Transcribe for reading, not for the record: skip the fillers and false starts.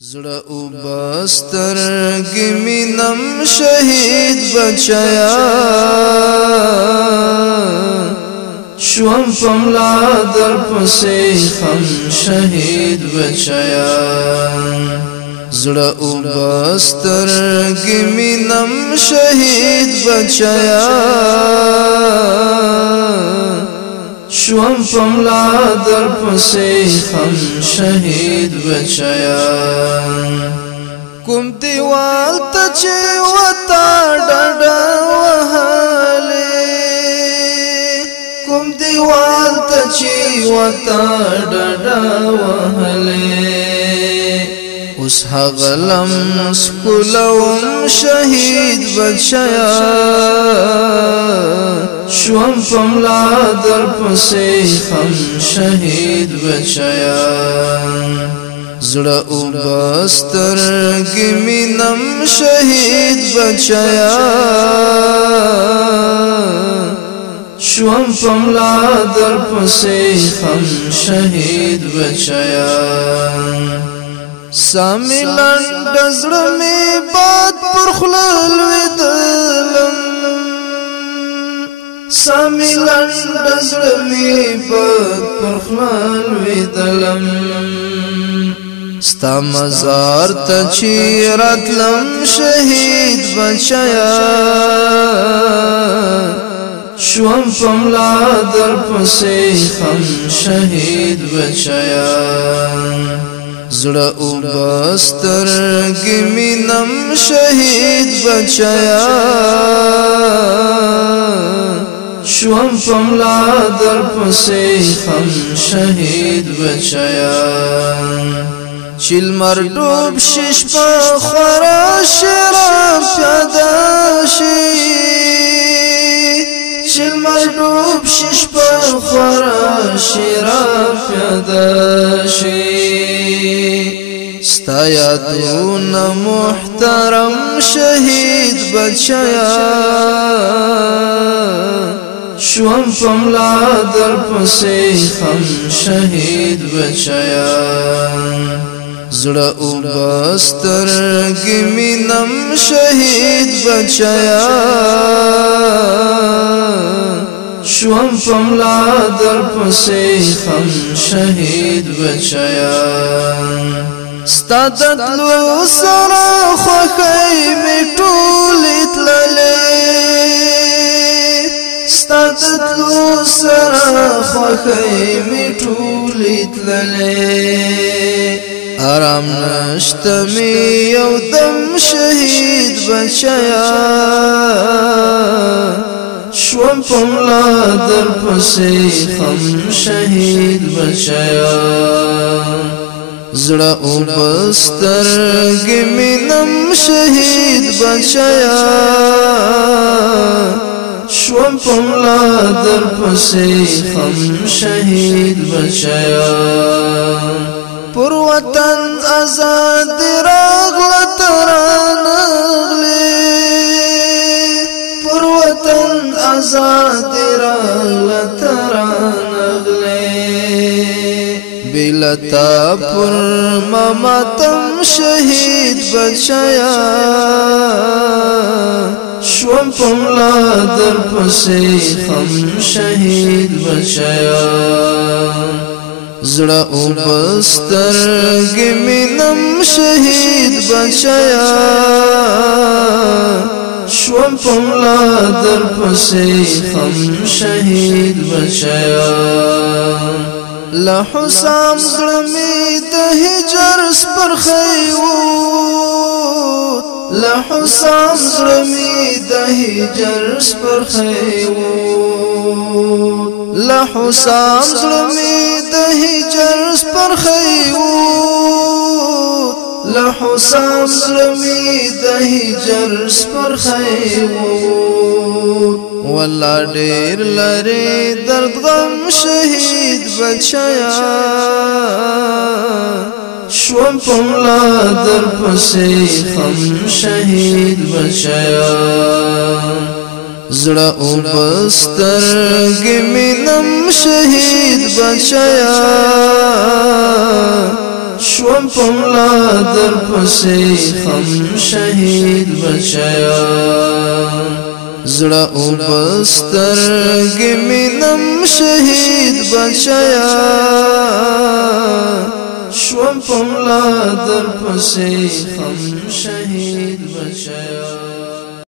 زړه او بسترګې مینم شهید بچیا شوم پملا در پسې هم شهید بچیا زړه او بسترګې مینم شهید بچیا شوم پملا در پسې هم شهید بچیا کوم دیوال ته چې وتا ډډه وهلې کوم دیوال ته چې وتا ډډه وهلې اوس هغه لمس کولم شهید بچیا شوم پملا در پسې هم شهید بچیا زړه او بسترګې مینم شهید بچیا شوم پملا در پسې هم شهید بچیا سامي لنډ زړه مې باد پر خوله لوېدلم سامي لنډ زړه مې باد پر خوله لوېدلم ستا مزار ته چې راتلم شهید بچیا شوم پملا در پسې هم شهید بچیا زړه او بسترګې مینم شهید بچیا شوم پملا در پسې هم شهید بچیا چیل مر ډوب شش په خورا شراب پیدا شي چیل مر ډوب شش په خورا شراب پیدا شي ستا یادونه محترم شهید بچیا شوم پملا در پسې هم شهید بچیا زړه او بسترګې مینم شهید بچیا شوم پملا در پسې هم شهید بچیا ستا د تلو سره خوښۍ مې ټولې تللې ستا د تلو سره خوښۍ مې ټولې تللې آرام نشته مې یو دم شهید بچیا شوم پملا در پسې هم شهید بچیا زړه او بسترګې مینم شهید بچیا شوم پملا در پسې هم شهید بچیا پر وطن آزاد راغله ترانغلې پر وطن آزاد راغله ترانغلې بلتا پر مماتم شهید بچیا شوم پملا در پسې هم شهید بچیا زړه او بسترګې مینم شهید بچیا شوم پملا در پسې هم شهید بچیا لا حسام زړه مې د هجر سپرخی وو لا حسام زړه مې د هجر سپرخی وو لا حسام زړه مې د هجر سپرخی وو لا حسام زړه مې د هجر سپرخی وو والله ډېر لري درد غم شهید بچیا شوم پملا در پسې هم شهید بچیا زړه او بسترګې مینم شهید بچیا شوم پملا در پسی خم شهید بچیا زړه او بسترګې مینم شهید بچیا شوم پملا در پسی خم شهید بچیا